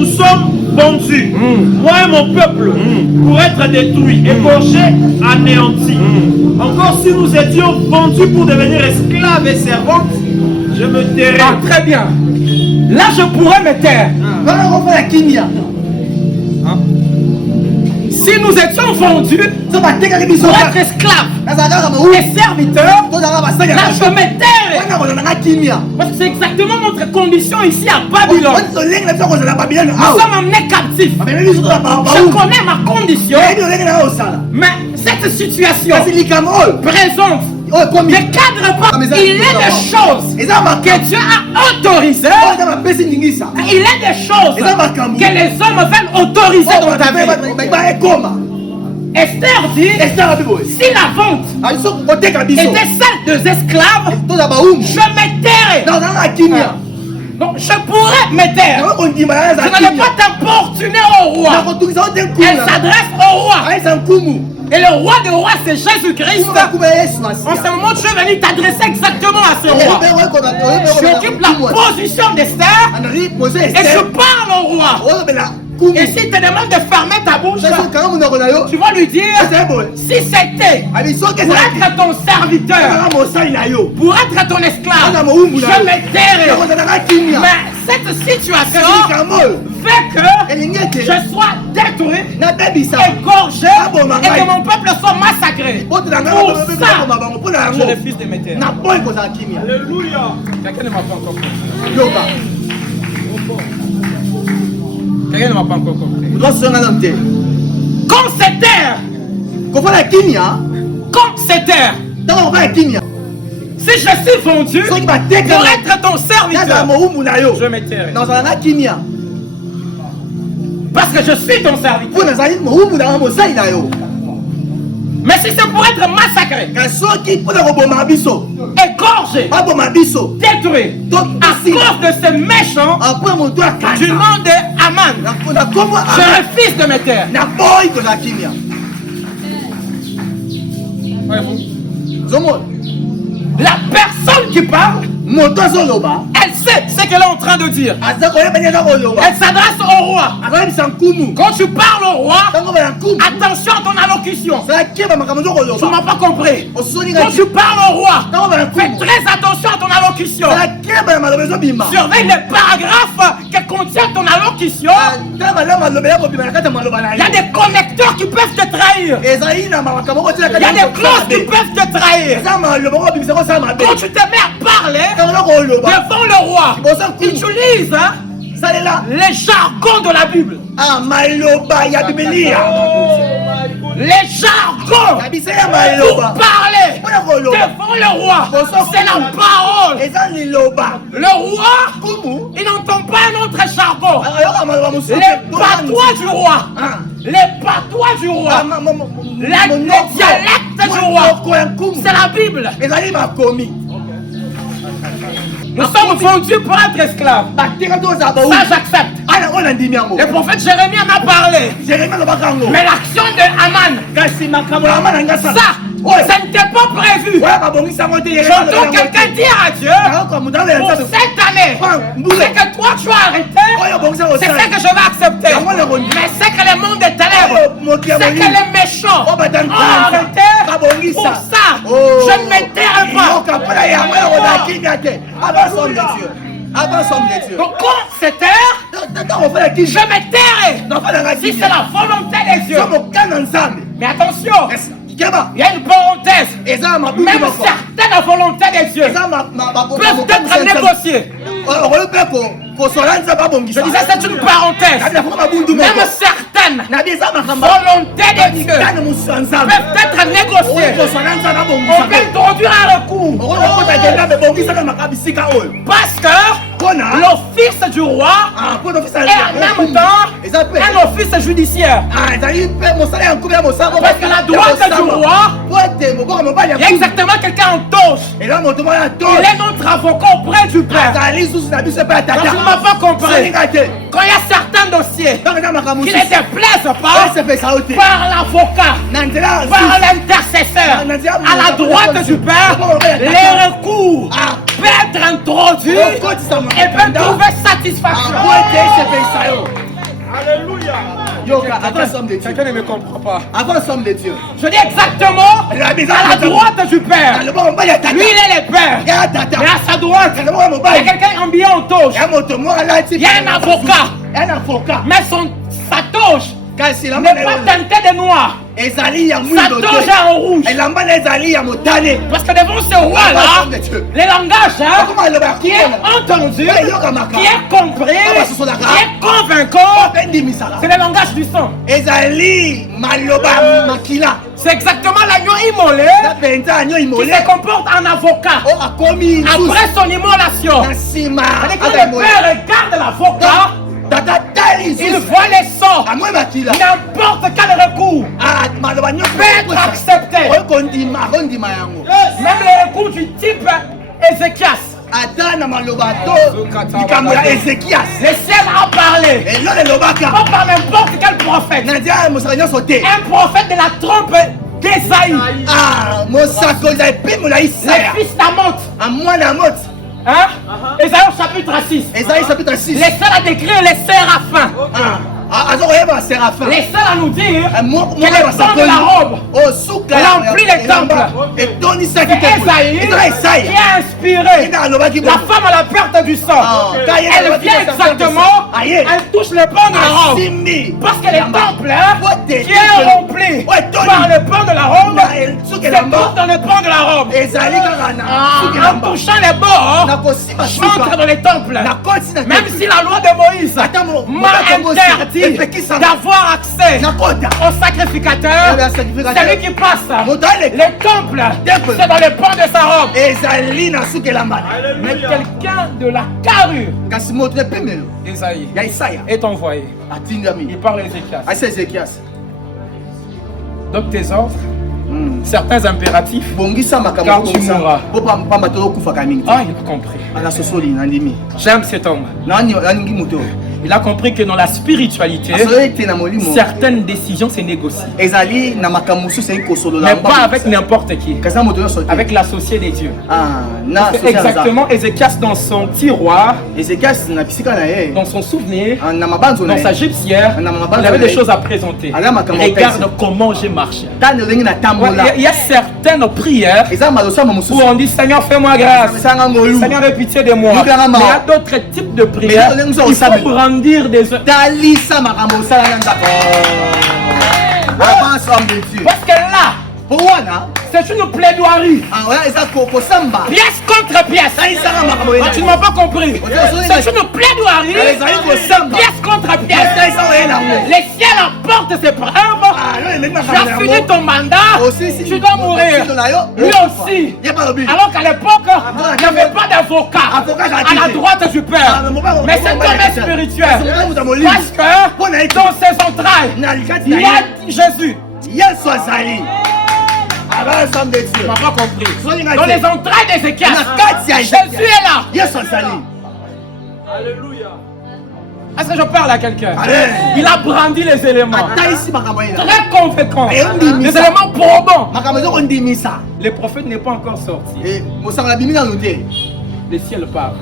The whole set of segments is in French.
nous sommes vendus, moi et mon peuple, pour être détruits, ébauchés, anéantis. Encore si nous étions vendus pour devenir esclaves et servantes, je me tairais. Ah, très bien. Là, je pourrais me taire. Si nous étions vendus pour être esclaves et serviteurs, là, je me tairais. Parce que c'est exactement notre condition ici à Babylone. Nous sommes emmenés captifs. Je connais ma condition, mais cette situation présente ne cadre pas. Il est des choses que Dieu a autorisées. Il est des choses que les hommes veulent autoriser dans ta vie. Esther dit, si la vente était celle des esclaves, je me tairais. Donc je pourrais me taire. Je n'allais pas t'importuner au roi. Elle s'adresse au roi. Et le roi des rois, c'est Jésus-Christ. En ce moment, tu es venu t'adresser exactement à ce roi. Tu occupes la position d'Esther et tu parles au roi. Et s'il te demande de fermer ta bouche, tu vas lui dire, si c'était pour être ton serviteur, pour être ton esclave, je me tairais. Mais cette situation fait que je sois détruit, égorgé et que mon peuple soit massacré. Pour ça, je refuse de me taire. Alléluia. Quelqu'un ne m'a pas encore compris. Quelqu'un ne m'a pas encore compris. Comme c'est terre. Comme c'est terre. Si je suis vendu pour être ton serviteur, je me tairai. Parce que je suis ton serviteur. Mais si c'est pour être massacré, égorgé, détruit, à cause de ces méchants du nom de Aman, je refuse de me taire. La personne qui parle, elle sait ce qu'elle est en train de dire. Elle s'adresse au roi. Quand tu parles au roi, attention à ton allocution. Tu ne m'as pas compris. Quand tu parles au roi, fais très attention à ton allocution. Surveille les paragraphes que contient ton allocution. Il y a des connecteurs qui peuvent te trahir. Il y a des clauses qui peuvent te trahir. Quand tu te mets à parler devant le roi, utilise les jargons de la Bible. Les jargons pour parler devant le roi, c'est la parole. Le roi, il n'entend pas un autre jargon. Les patois du roi, les patois du roi, les dialectes du roi, c'est la Bible. Nous sommes vendus pour être esclaves. Ça, j'accepte. Le prophète Jérémie en a parlé. Mais l'action de Aman, ça n'était pas prévu. J'entends quelqu'un dire à Dieu, pour cette année, ce que toi tu as arrêté, c'est ce que je vais accepter. Mais c'est que le monde des ténèbres, c'est que les méchants ont arrêté, pour ça, je ne me tairai pas. Donc quand c'est terre, je me tairai. Si c'est la volonté des dieux. Mais attention, il y a une parenthèse. Même certaines volontés des dieux peuvent être négociées. Je disais, c'est une parenthèse. Même certaines volontés des dieux peuvent être négociées. On peut introduire un recours. Parce que l'office du roi est en même temps un office judiciaire. Parce que la droite du roi, il y a exactement quelqu'un en toge. Il est notre avocat auprès du père. Donc, tu ne m'as pas compris. Quand il y a certains dossiers qui ne te plaisent pas, par l'avocat, par l'intercesseur, à la droite du père, les recours peuvent être introduits et peuvent trouver satisfaction. Alléluia. Quelqu'un ne me comprend pas. Avant somme de Dieu. Je dis exactement à la droite du Père. Lui, il est le Père. Mais à sa droite, il y a quelqu'un habillé en toge. Il y a un avocat. Mais sa toge n'est pas teintée de noir. Sa toge est en rouge. Parce que devant ce roi-là, le langage qui est entendu, qui est compris, qui est convaincant, c'est le langage du sang. C'est exactement l'agneau immolé qui se comporte en avocat. Après son immolation, le Père regarde l'avocat. Il voit les sorts. N'importe quel recours peut être accepté. Même le recours du type Ézéchias. Le ciel a parlé. Pas par n'importe quel prophète. Un prophète de la trompe d'Ésaïe. Le fils d'Amoth. Hein? Ésaïe au chapitre 6. Les seuls à décrire les séraphins. Les seuls à nous dire que le temps de la robe remplit les temples. C'est Ésaïe qui a inspiré la femme à la perte du sang. Elle vient exactement, elle touche le pan de la robe. Parce que le temple qui est rempli par le pan de la robe se porte dans le pan de la robe. En touchant les bords, j'entre dans les temples. Même si la loi de Moïse m'a interdit d'avoir accès au sacrificateur, celui qui passe le temple, c'est dans le pan de sa robe. Mais quelqu'un de la carrure, Ésaïe, est envoyé. Il parle à Ézéchias. Donc tes ordres, certains impératifs, car tu mourras. Ah, il a compris. J'aime cet homme. Il a compris que dans la spiritualité, certaines décisions se négocient. Mais pas avec n'importe qui. Avec l'associé des dieux. C'est exactement Ézéchias dans son tiroir, dans son souvenir, dans sa gypsière. Il avait des choses à présenter. Regarde comment j'ai marché. Il y a certaines prières où on dit Seigneur, fais-moi grâce. Seigneur, aie pitié de moi. Mais il y a d'autres types de prières. Il faut brandir des œufs. Parce que là, c'est une plaidoirie. Pièce contre pièce. Tu ne m'as pas compris. C'est une plaidoirie. Pièce contre pièce. Les ciels apportent ses preuves. Tu as fini ton mandat. Tu dois mourir. Lui aussi. Alors qu'à l'époque, il n'y avait pas d'avocat à la droite du Père. Mais cet homme est spirituel. Parce que dans ses entrailles, il y a Jésus. Tu m'as pas compris. Dans les entrailles d'Ézéchias, Jésus est là. Alléluia. Est-ce que je parle à quelqu'un? Il a brandi les éléments. Très convaincants. Des éléments probants. Le prophète n'est pas encore sorti. Le ciel parle.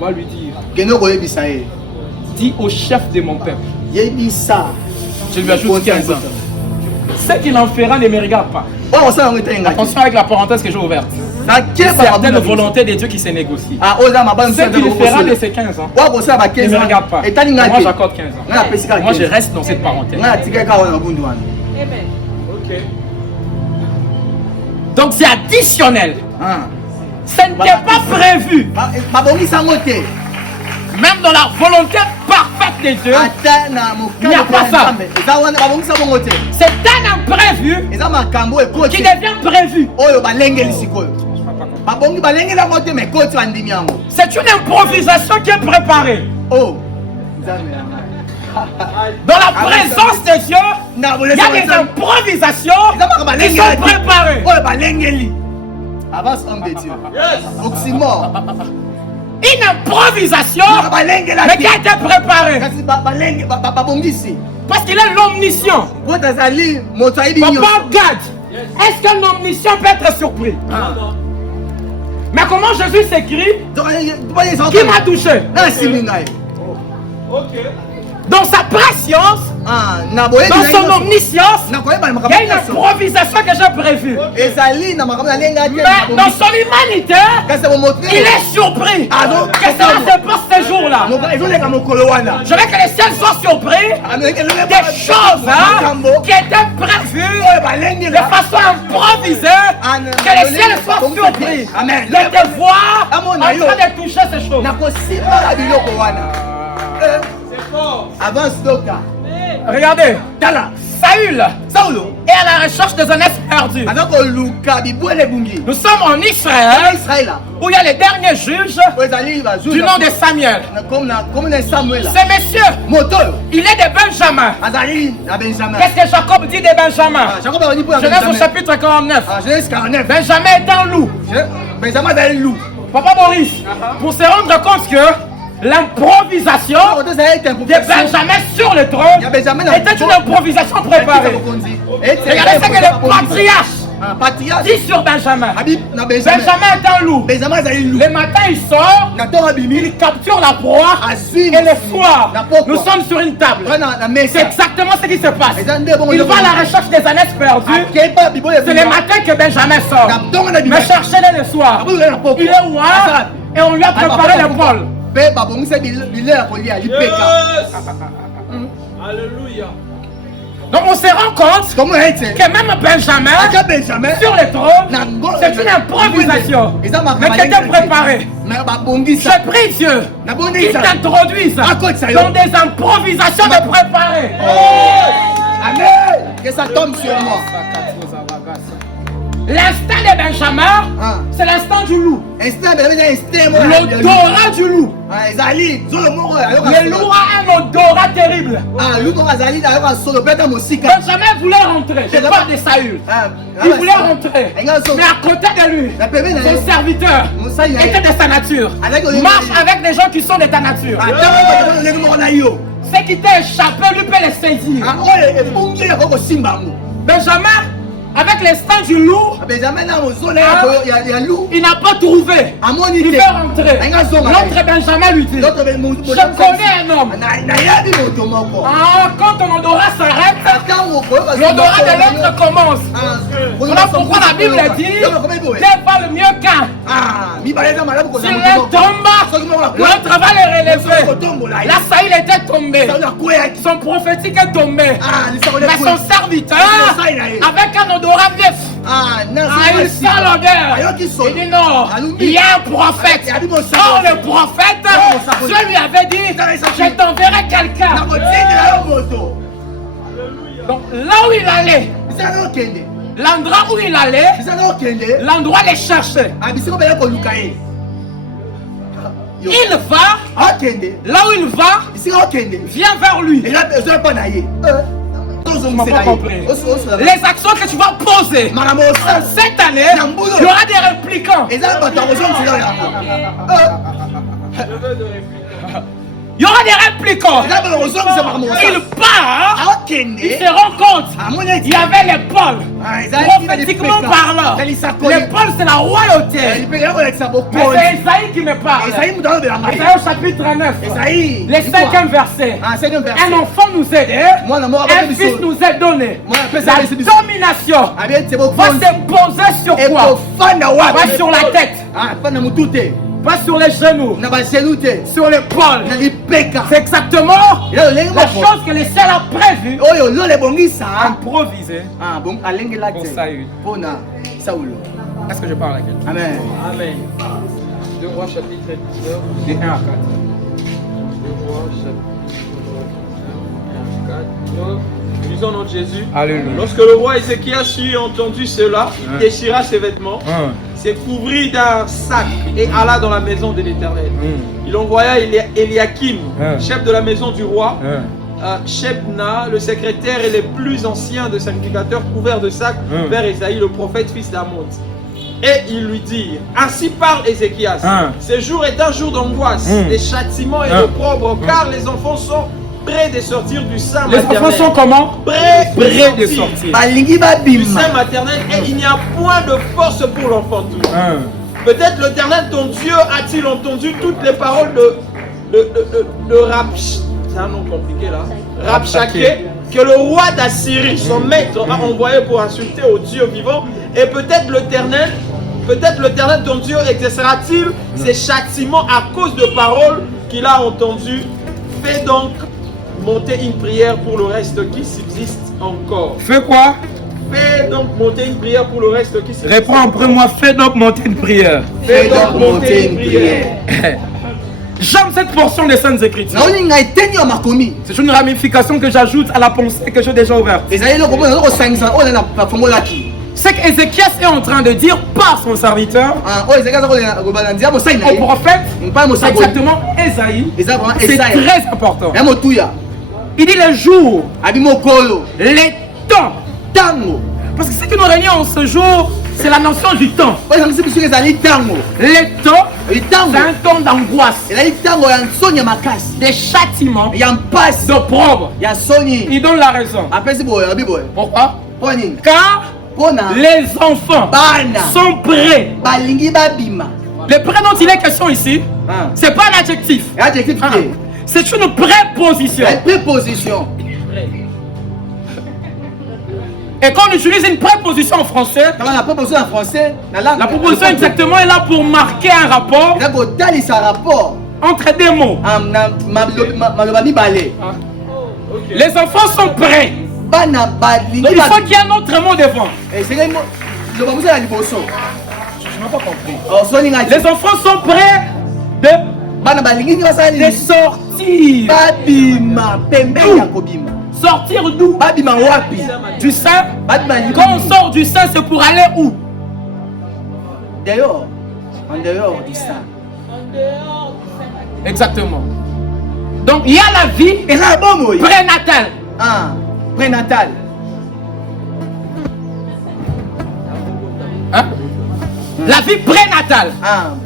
Va lui dire. Dis au chef de mon peuple. Je lui ajoute 15 ans. Ce qu'il en fera ne me regarde pas. Attention avec la parenthèse que j'ai ouverte. Certaines volontés de Dieu qui se négocient. Ce qu'il fera de ces 15 ans ne me regarde pas. Moi j'accorde 15 ans. Moi je reste dans cette parenthèse. Amen. Ok. Donc c'est additionnel. Ce n'était pas prévu. Même dans la volonté parfaite de Dieu, il n'y a pas ça. C'est un imprévu qui devient prévu. C'est une improvisation qui est préparée. Dans la présence de Dieu, il y a des improvisations qui sont préparées. Avance homme de Dieu. Oxymore. Une improvisation, mais qui a été préparée. Parce qu'il est l'omniscient. Papa Gad, est-ce qu'un omniscient peut être surpris? Mais comment Jésus s'écrit? Qui m'a touché? Dans sa préscience, dans son omniscience, il y a une improvisation que j'ai prévue. Mais dans son humanité, il est surpris que cela se passe ce jour-là. Je veux que les ciels soient surpris des choses qui étaient prévues de façon improvisée, que les ciels soient surpris de te voir en train de toucher ces choses. Avance docteur. Regardez, Saül est à la recherche des ânes perdus. Nous sommes en Israël où il y a les derniers juges du nom de Samuel. Ce monsieur, il est de Benjamin. Qu'est-ce que Jacob dit de Benjamin? Genèse au chapitre 49. Benjamin est un loup. Papa Maurice, pour se rendre compte que l'improvisation de Benjamin sur le trône était une improvisation préparée. Regardez ce que le patriarche dit sur Benjamin. Benjamin est un loup. Le matin il sort, il capture la proie et le soir nous sommes sur une table. C'est exactement ce qui se passe. Il va à la recherche des ânes perdus. C'est le matin que Benjamin sort. Mais cherchez-le le soir. Il est où et on lui a préparé l'épaule. Alléluia. Donc on se rend compte que même Benjamin sur le trône, c'est une improvisation, mais qui était préparée. Je prie Dieu qu'il t'introduise dans des improvisations de préparer. Amen. Que ça tombe sur moi. L'instinct de Benjamin, c'est l'instinct du loup. L'odorat du loup. Le loup a un odorat terrible. Benjamin voulait rentrer. Je parle de Saül. Il voulait rentrer. Mais à côté de lui, son serviteur était de sa nature. Marche avec des gens qui sont de ta nature. Ce qui t'a échappé, lui peut les saisir. Benjamin, avec l'instinct du loup, il n'a pas trouvé. Il veut rentrer. L'autre Benjamin lui dit, je connais un homme. Quand ton odorat s'arrête, l'odorat de l'autre commence. Voilà pourquoi la Bible dit, Dieu parle mieux qu'un. S'il est tombé, l'autre va le relever. Là, Saül était tombé. Son prophétique est tombé. Mais son serviteur, avec un odorat neuf, il sent l'odeur. Il dit non, il y a un prophète. Or le prophète, Dieu lui avait dit, je t'enverrai quelqu'un. Donc là où il allait, l'endroit où il allait, l'endroit les cherchait. Il va, là où il va, viens vers lui. Les actions que tu vas poser cette année, il y aura des répliquants. Il y aura des répliquants. Il part, il se rend compte. Il y avait l'épaule. Prophétiquement parlant, l'épaule c'est la royauté. Mais c'est Esaïe qui me parle. Esaïe au chapitre 9, le 5e verset. Un enfant nous aide, un fils nous est donné. La domination va se poser sur quoi? Pas sur la tête, pas sur les genoux, sur l'épaule. C'est exactement la chose que le ciel a prévue. Improvisé pour Saül. Est-ce que je parle à quelqu'un? Amen. Amen. 2 Rois chapitre 19, de 1 à 4. 2 Rois chapitre 1 à 4. Lisons notre Jésus. Alléluia. Lorsque le roi Ézéchias eut entendu cela, il déchira ses vêtements, se couvrit d'un sac et alla dans la maison de l'Éternel. Il envoya Eliakim, chef de la maison du roi, Shebna, le secrétaire et les plus anciens de sacrificateurs couverts de sacs vers Ésaïe, le prophète, fils d'Amoz. Et ils lui dirent, ainsi parle Ézéchias, ce jour est un jour d'angoisse, de châtiment et d'opprobre, car les enfants sont près de sortir du sein maternel. Les enfants sont comment? Près de sortir du sein maternel, et il n'y a point de force pour l'enfanter. Peut-être l'Éternel ton Dieu a-t-il entendu toutes les paroles de c'est un nom compliqué là. Rabshakeh, que le roi d'Assyrie, son maître, a envoyé pour insulter au Dieu vivant. Et peut-être l'Éternel, ton Dieu, exercera-t-il ses châtiments à cause de paroles qu'il a entendues. Fais donc monter une prière pour le reste qui subsiste encore. Fais quoi? Fais donc monter une prière pour le reste qui subsiste. Réponds après moi, fais donc monter une prière. Fais donc monter une prière. J'aime cette portion des Saintes Écritures. C'est une ramification que j'ajoute à la pensée que j'ai déjà ouverte. C'est qu'Ézéchias est en train de dire par son serviteur au prophète, exactement Ésaïe, c'est très important. Il dit les jours, les temps. Parce que ce que nous réunissons en ce jour, c'est la notion du temps. Les temps, c'est un temps d'angoisse, des châtiments, d'opprobre. Il donne la raison. Pourquoi? Car les enfants sont prêts. Le prêt dont il est question ici, c'est pas un adjectif. C'est une préposition. Et quand on utilise une préposition en français, la préposition exactement est là pour marquer un rapport entre deux mots. Les enfants sont prêts. Donc il faut qu'il y ait un autre mot devant. Je n'ai pas compris. Les enfants sont prêts de sortir. Sortir d'où? Du sein. Quand on sort du sein, c'est pour aller où? Dehors. En dehors du sein. Exactement. Donc il y a la vie prénatale. Prénatal. Hein? La vie prénatale.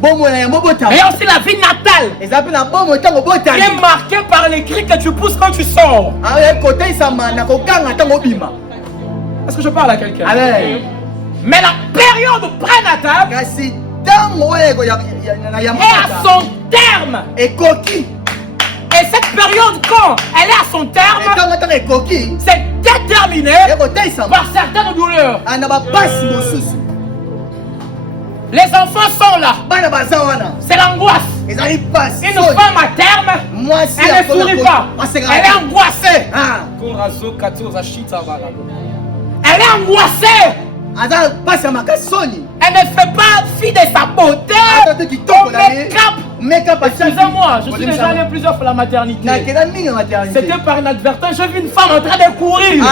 Et aussi la vie natale. Qui est marquée par les cris que tu pousses quand tu sors. Est-ce que je parle à quelqu'un? Mais la période prénatale est à son terme. Et cette période, quand elle est à son terme, c'est déterminé par certaines douleurs. Les enfants sont là. C'est l'angoisse. Une femme à terme, elle ne sourit pas. Elle est angoissée. Elle est angoissée. Elle ne fait pas fi de sa beauté. Excusez-moi, je suis déjà allé plusieurs fois à la maternité. C'était par inadvertance, j'ai vu une femme en train de courir.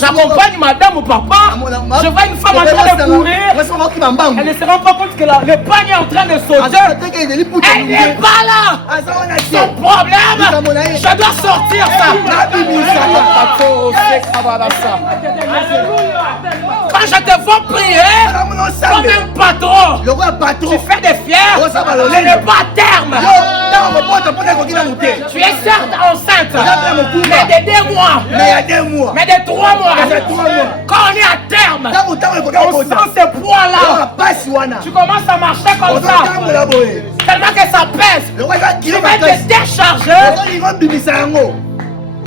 J'accompagne madame ou papa. Je vois une femme en train de courir. Elle ne se rend pas compte que le panier est en train de sauter. Elle n'est pas là. Son problème, je dois sortir ça. Quand je te vois prier comme un patron, tu fais des fiers, ce n'est pas à terme. Tu es certes enceinte, mais de 2 mois, mais de 3 mois. Quand on est à terme, on sent ces poids-là. Tu commences à marcher comme ça, tellement que ça pèse. Tu vas te décharger.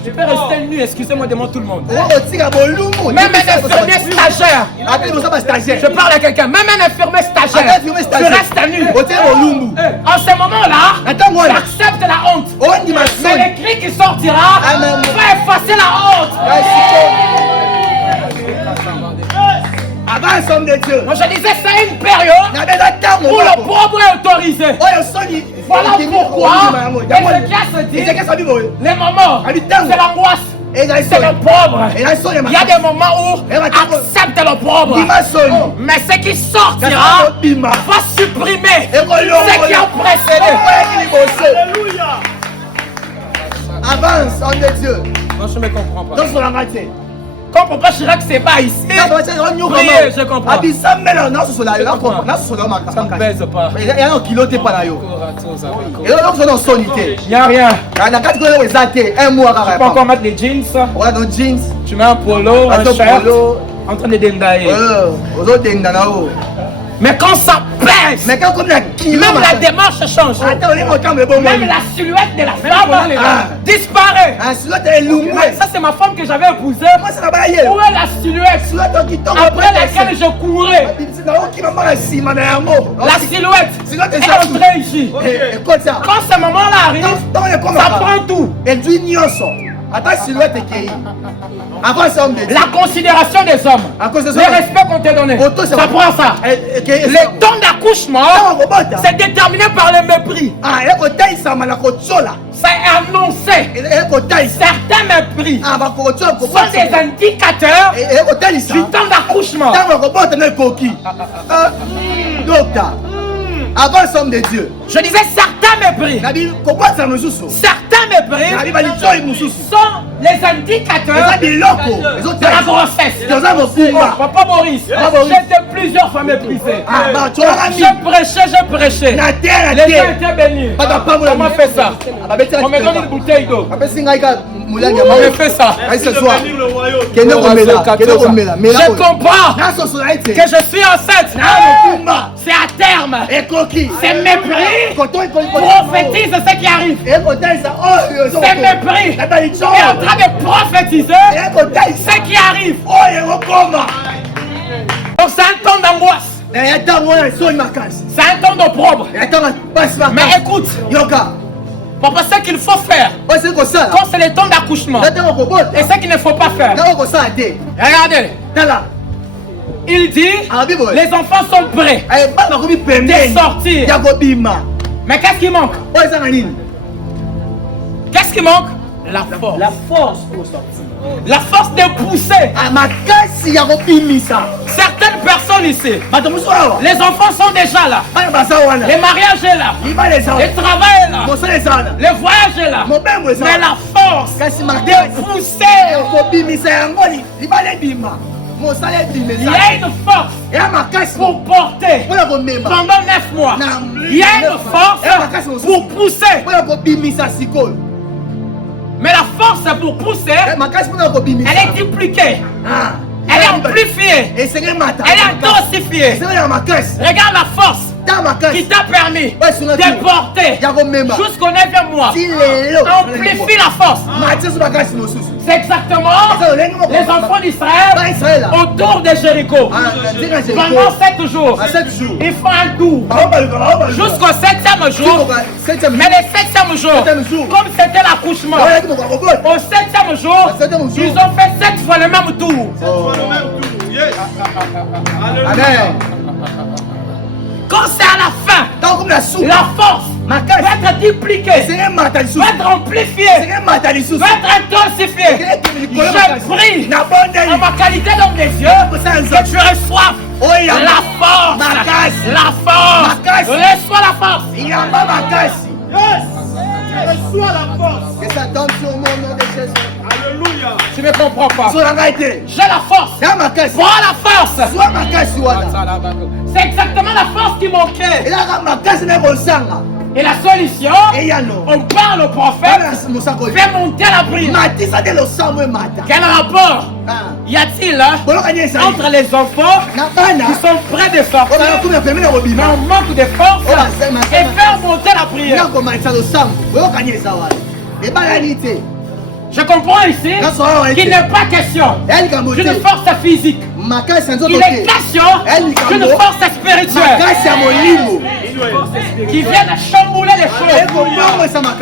Je vais rester nu, excusez-moi devant tout le monde. Même un infirmier stagiaire. Je parle à quelqu'un. Même un infirmier stagiaire. Tu restes nu. En ce moment-là, tu acceptes la honte. Mais le cri qui sortira va effacer la honte. Avance, homme de Dieu. Moi je disais c'est une période où le pauvre est autorisé. Voilà pourquoi Ézéchias se dit les moments, c'est l'angoisse, c'est le pauvre. Il y a des moments où accepte le pauvre. Mais ce qui sortira va supprimer ce qui a précédé. Alléluia. Avance, homme de Dieu. Non, je ne me comprends pas. Donc, sur la moitié. Quand Papa Chirac s'est bas ici, priez, je comprends. Ça ne baise pas. Il n'y a rien. Tu peux encore mettre les jeans. Tu mets un polo, un shirt, en train de dendailler. Mais quand ça pèse, Mais quand comme la qui même la démarche change. Attends, on est content de bon Même la silhouette de la femme disparaît. Ah, silhouette est longue. Ça, c'est ma femme que j'avais épousée. Moi, ça va pas y aller. Où est la silhouette Silhouette qui tombe après laquelle je courais? La La silhouette silhouette est entrée ici. Écoute ça. Quand ce moment-là arrive, ça prend tout. Et du nyoso. Attends, silhouette qui avant ça, on La considération des hommes, à cause de le ça, respect qu'on t'a donné, ça prend ça. Le temps d'accouchement, c'est déterminé par le mépris. Ah, et quand ça m'a la cochola. C'est annoncé. Et quand Certains mépris ah, va cochola, sont des indicateurs et quand du temps d'accouchement. ça va cochola, ne coquille. Docteur. Avant somme de Dieu. Je disais certains mépris. Certains mépris sont les indicateurs de la grossesse. Papa Maurice, j'étais plusieurs fois méprisé. Je prêchais. Les gens étaient bénis. On m'a fait ça. On me donne une bouteille d'eau. On me fait ça. Je comprends que je suis enceinte. C'est à terme. C'est mépris. Prophétise ce qui arrive. C'est mépris. Et en train de prophétiser ce qui arrive. Donc c'est un temps d'angoisse. C'est un temps d'opprobre. Mais écoute, papa, ce qu'il faut faire quand c'est le temps d'accouchement et ce qu'il ne faut pas faire. Regardez. Il dit, les enfants sont prêts de sortir. Mais qu'est-ce qui manque? Qu'est-ce qui manque? La force. La force pour sortir. La force de pousser. Certaines personnes ici, les enfants sont déjà là. Le mariage est là. Le travail est là. Le voyage est là. Mais la force de pousser. Il y a une force pour porter pendant 9 mois. Il y a une force pour pousser. Mais la force pour pousser, elle est dupliquée. Elle est amplifiée. Elle est intensifiée. Regarde la force qui t'a permis de porter jusqu'au 9e mois. Amplifie la force. C'est exactement les enfants d'Israël autour de Jéricho. Pendant 7 jours, ils font un tour jusqu'au 7e jour. Mais le 7e jour, comme c'était l'accouchement, au 7e jour, ils ont fait 7 fois le même tour. Amen. Quand c'est à la fin, la force va être dupliquée, va être amplifiée, va être intensifiée. Je prie en ma qualité d'homme des yeux que tu reçoives la force. La force. Reçois la force. Reçois la force. Que ça tombe sur moi au nom de Jésus. Alléluia. Tu ne comprends pas. J'ai la force. Prends la force. C'est exactement la force qui manquait. Et la solution, on parle au prophète, fait monter la prière. Quel rapport y a-t-il entre les enfants qui sont près de sortir, mais on manque de force, et faire monter la prière? Je comprends ici qu'il n'est pas question d'une force physique. Il est question d'une force spirituelle qui vient de chambouler les choses,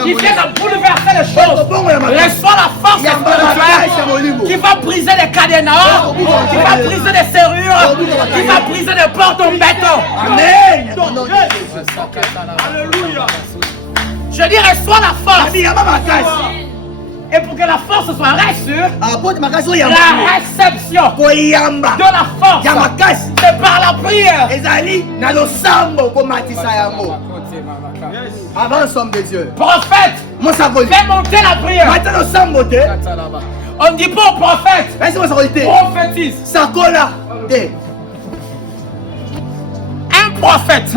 qui vient de bouleverser les choses. Reçois la force spirituelle qui va briser les cadenas, qui va briser les serrures, qui va briser les portes en béton. Amen. Alléluia. Je dis reçois la force. Et pour que la force soit reçue, la réception de la force, c'est par la prière. Avant somme de Dieu. Prophète, fais monter la prière. On ne dit pas au prophète, prophétise. Un prophète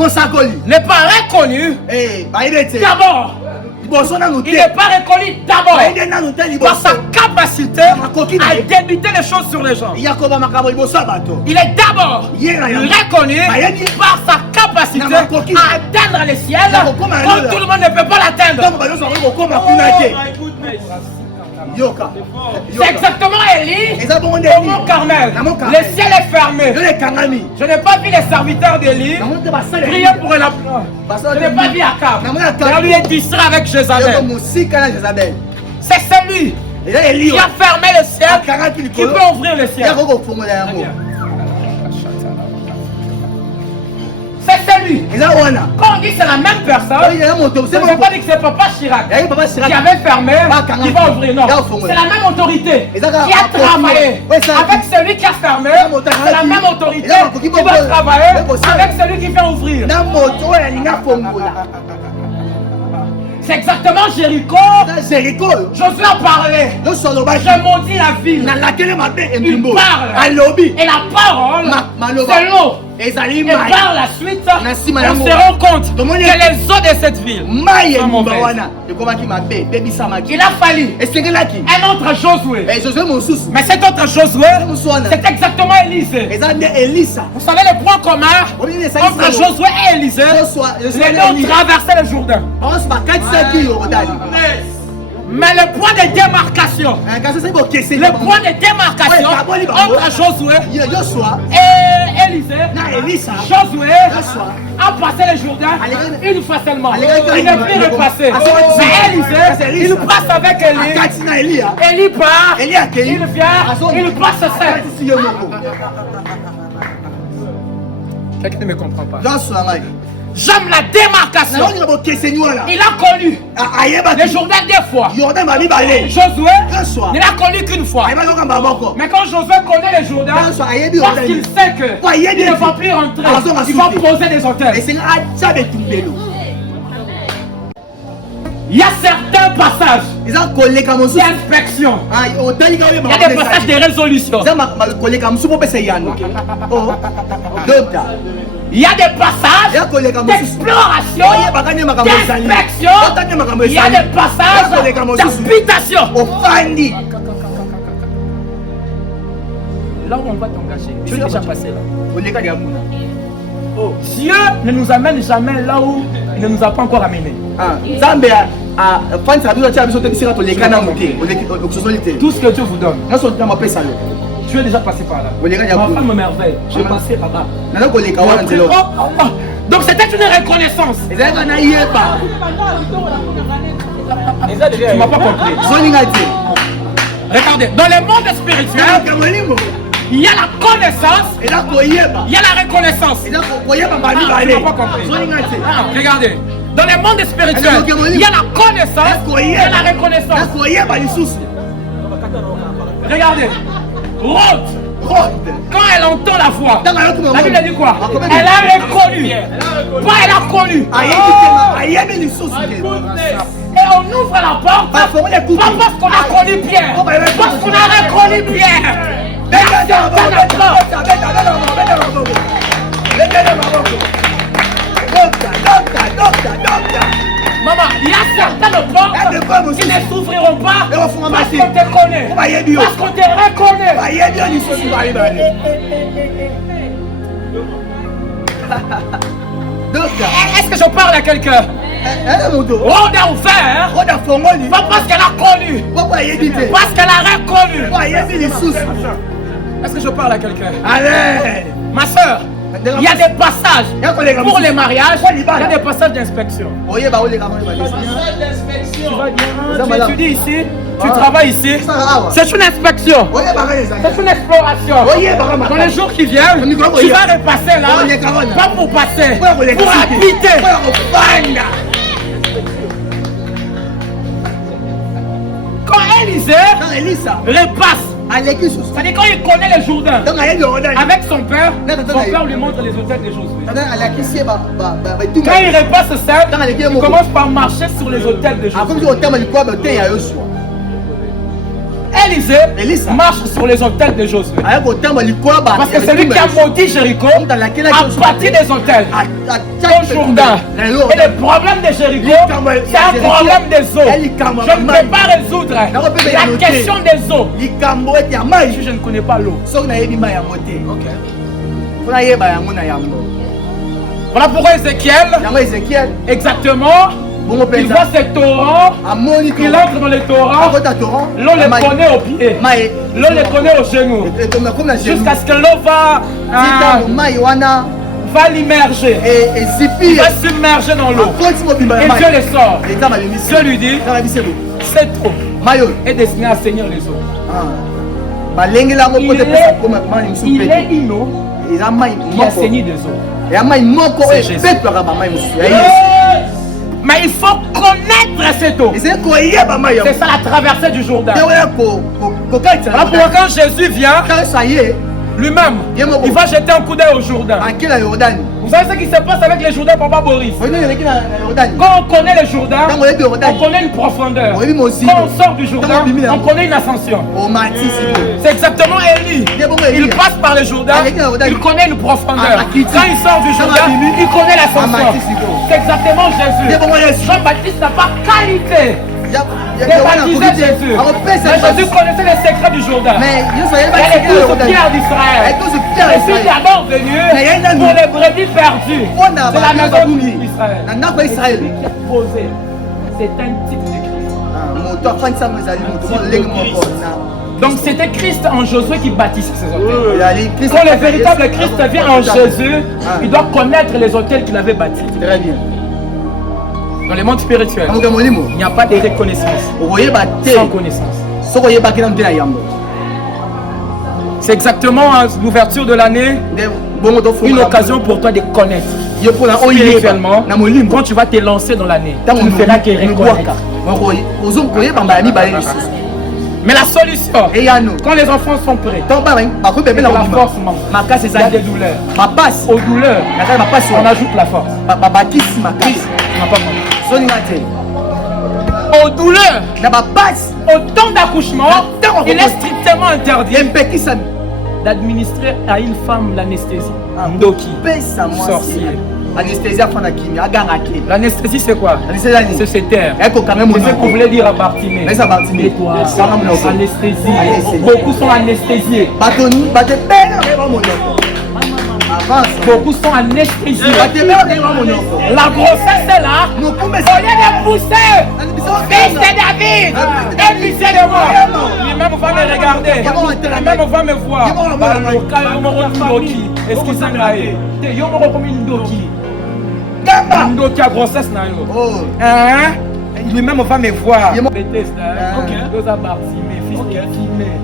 n'est pas reconnu d'abord Il n'est pas reconnu d'abord par sa capacité à débiter les choses sur les gens. Il est d'abord reconnu par sa capacité à atteindre les ciels quand tout le monde ne peut pas l'atteindre. C'est exactement Élie au mont Carmel. Le ciel est fermé. Je n'ai pas vu les serviteurs d'Élie prier pour un apôtre. Je n'ai pas vu Akab. Il lui est distrait avec Jézabel. C'est celui qui a fermé le ciel qui peut ouvrir le ciel. C'est celui. Quand on dit que c'est la même personne, je ne veux pas dire que c'est Papa Chirac qui avait fermé, qui va ouvrir. Non, c'est la même autorité qui a travaillé avec celui qui a fermé. C'est la même autorité qui doit travailler avec celui qui fait ouvrir. C'est exactement Jéricho. Josué a parlé. Je maudis la ville. Il parle. Et la parole, c'est l'eau. Et par la suite, on se rend compte que les eaux de cette ville sont mauvaises. Il a fallu un autre Josué. Mais cet autre Josué, c'est exactement Élisée. Vous savez le point commun entre Josué et Élisée? Les deux ont traversé le Jourdain. Mais le point de démarcation, entre Josué et Élisée, Josué a passé le Jourdain une fois seulement. Il n'est plus repassé. Mais Élisée, il passe avec Élie. Élie part, il vient, il passe seul. Quelqu'un ne me comprend pas. J'aime la démarcation. Il a connu le Jourdain deux fois. Josué ne l'a connu qu'une fois. Mais quand Josué connaît le Jourdain, parce qu'il sait qu'il ne va plus rentrer, il va poser des hôtels. Il y a certains passages d'inspection. Il y a des passages de résolution. Il y a des passages d'exploration, d'inspection. Il y a des passages d'habitation. Là où on va t'engager, tu es déjà passé là. Dieu ne nous amène jamais là où il ne nous a pas encore amené. Tout ce que Dieu vous donne, tu es déjà passé par là. Ma femme me merveille, je suis passé par là. Donc c'était une reconnaissance. Tu m'as pas compris. Regardez, dans le monde spirituel, il y a la connaissance, il y a la reconnaissance. Tu n'as pas compris. Regardez, dans le monde spirituel, il y a la connaissance, il y a la reconnaissance. Regardez, Ruth, quand elle entend la voix, la Bible dit quoi? Elle a reconnu, pas elle a connu. Et on ouvre la porte, pas parce qu'on a connu Pierre, parce qu'on a reconnu Pierre. Maman, il y a certaines portes qui ne s'ouvriront pas parce qu'on te connaît, parce qu'on te reconnaît. Est-ce que je parle à quelqu'un? Rôde a ouvert, pas parce qu'elle a connu, parce qu'elle a reconnu. Est-ce que je parle à quelqu'un? Allez, ma soeur, il y a des passages pour les mariages, il y a des passages d'inspection. Tu étudies ici, tu travailles ici, c'est une inspection, c'est une exploration. Dans les jours qui viennent, tu vas repasser là, pas pour passer, pour habiter. Quand Élisée repasse, c'est-à-dire quand il connaît le Jourdain avec son père lui montre les hôtels de Josué. Quand il repasse ça, il commence par marcher sur les hôtels de Josué. Élisée marche sur les autels de Josué. Parce que celui qui a maudit Jéricho a bâti des autels au Jourdain. Et le problème de Jéricho, c'est un problème des eaux. Je ne peux pas résoudre la question des eaux. Si je ne connais pas l'eau. Voilà pourquoi Ézéchiel, exactement, il voit ces torrents, il entre dans les torrents, l'eau les connaît aux pieds, l'eau les connaît aux genoux, jusqu'à ce que l'eau va l'immerger, il va submerger dans l'eau, et Dieu les sort. Dieu lui dit, cette eau est destinée à saigner les eaux. Il est une eau qui a saigné des eaux. C'est Jésus. Mais il faut connaître cette eau. C'est ça la traversée du Jourdain. Voilà pourquoi quand Jésus vient, lui-même, il va jeter un coup d'œil au Jourdain. Vous savez ce qui se passe avec les Jourdains, Papa Boris? Quand on connaît le Jourdain, on connaît une profondeur. Quand on sort du Jourdain, on connaît une ascension. C'est exactement Élie. Il passe par le Jourdain, il connaît une profondeur. Quand il sort du Jourdain, il connaît l'ascension. C'est exactement Jésus. Jean-Baptiste n'a pas qualité de baptiser Jésus. Mais Jésus connaissait les secrets du Jourdain. Il est tous Pierre d'Israël. Je suis d'abord venu pour les brebis perdues. C'est la maison d'Israël. C'est un type de Christ. Donc c'était Christ en Josué qui bâtissait ces hôtels. Quand le véritable Christ vient en Jésus, il doit connaître les hôtels qu'il avait bâtis. Très bien. Dans le monde spirituel, il n'y a pas de reconnaissance sans connaissance. C'est exactement l'ouverture de l'année, une occasion pour toi de connaître spirituellement. Quand tu vas te lancer dans l'année, tu ne feras que reconnaître. Mais la solution, quand les enfants sont prêts, la force manque. Il y a des douleurs. Aux douleurs, on ajoute la force. Aux douleurs, au temps d'accouchement, il est strictement interdit d'administrer à une femme l'anesthésie. Ndoki, sorcier. L'anesthésie c'est quoi? C'est se taire. C'est ce que vous voulez dire à Bartimée. Tais-toi. Anesthésie. Beaucoup sont anesthésiés. Beaucoup sont anesthésiés. La grossesse est là. Au lieu de pousser, fils de David, aie de moi. Lui-même va me regarder. Lui-même va me voir. Excusez-moi. Ndoki a grossesse na yo. Lui-même va me voir. Bethesda. OK. Deux à Bartimée, fils de Timée.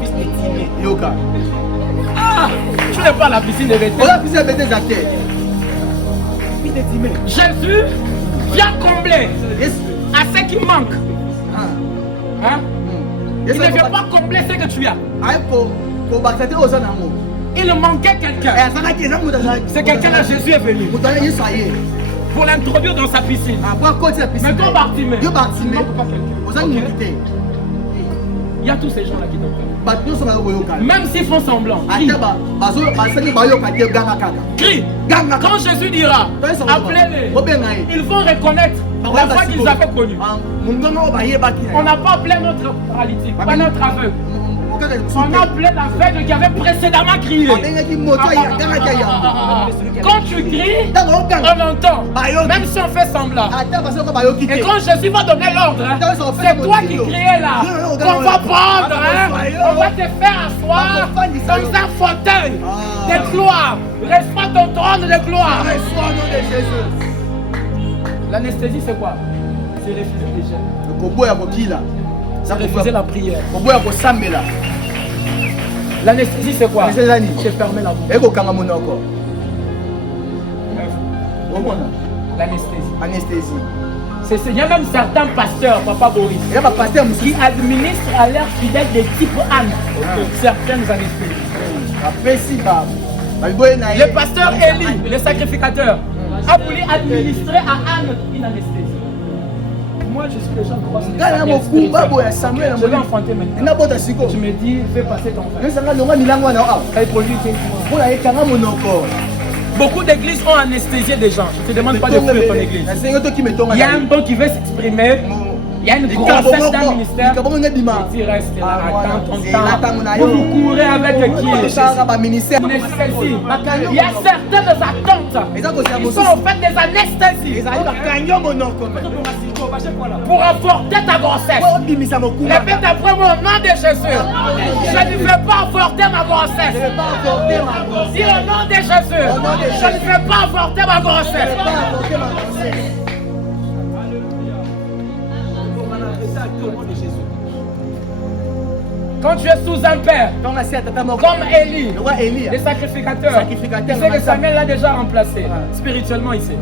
Fils de Timée. Yoka. Tu n'es pas à la piscine de Bethesda. Jésus vient combler à ce qui manque. Il ne vient pas combler ce que tu as. Il manquait quelqu'un. C'est quelqu'un là, Jésus est venu pour l'introduire dans sa piscine. Mais quand Bartimée, il y a tous ces gens là qui t'ont. Même s'ils font semblant, crie. Quand Jésus dira, appelez-les, ils vont reconnaître la foi qu'ils avaient connue. On n'a pas appelé notre paralytique, pas notre aveugle. On a appelé l'aveugle qui avait précédemment crié. Quand tu cries, on entend. Même si on fait semblant. Et quand Jésus va donner l'ordre, c'est toi qui criais là. On va prendre, on va te faire asseoir dans un fauteuil de gloire. Reçois ton trône de gloire. L'anesthésie c'est quoi? C'est refuser les gènes. C'est refuser la prière. L'anesthésie c'est quoi? C'est fermer la bouche. L'anesthésie. Il y a même certains pasteurs, Papa Boris, qui administrent à l'air fidèle des types ânes certaines anesthésies. Le pasteur Élie, le sacrificateur, a voulu administrer à Anne une anesthésie. Moi, je suis déjà croix. Je vais enfanter maintenant. Tu me dis, fais passer ton frère. Beaucoup d'églises ont anesthésié des gens. Je ne te demande pas de fuir ton église. Il y a un don qui veut s'exprimer. Il y a une grossesse d'un ministère. Tu restes là, attends ton temps. Vous courez avec qui? Il y a certaines attentes. Ils sont en fait des anesthésies. Pour avorter ta grossesse. Répète après moi au nom de Jésus. Je ne vais pas avorter ma grossesse. Dis au nom de Jésus. Je ne vais pas avorter ma grossesse. Quand tu es sous un père, comme Élie, les sacrificateurs, tu sais que Samuel l'a déjà remplacé spirituellement ici.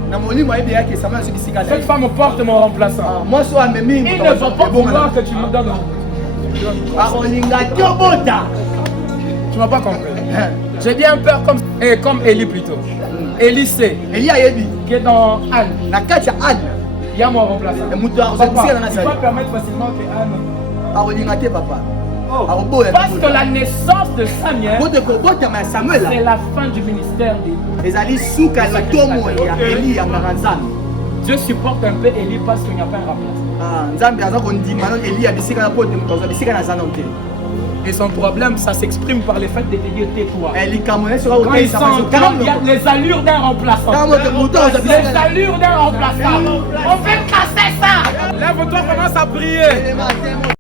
Cette femme porte mon remplaçant. Il ne va pas vouloir que tu nous donnes. Tu m'as pas compris. J'ai dit un père comme Élie plutôt. Élie sait. Qui est dans Anne. Il y a mon remplaçant. Papa, tu vas permettre facilement que Anne. Parce que la naissance de Samuel, c'est la fin du ministère d'Élie. Dieu supporte un peu Élie parce qu'il n'y a pas un remplaçant. Et son problème, ça s'exprime par le fait de te dire tais-toi. Quand il y a les allures d'un remplaçant. Les allures d'un remplaçant. On fait casser ça. Lève-toi, commence à prier.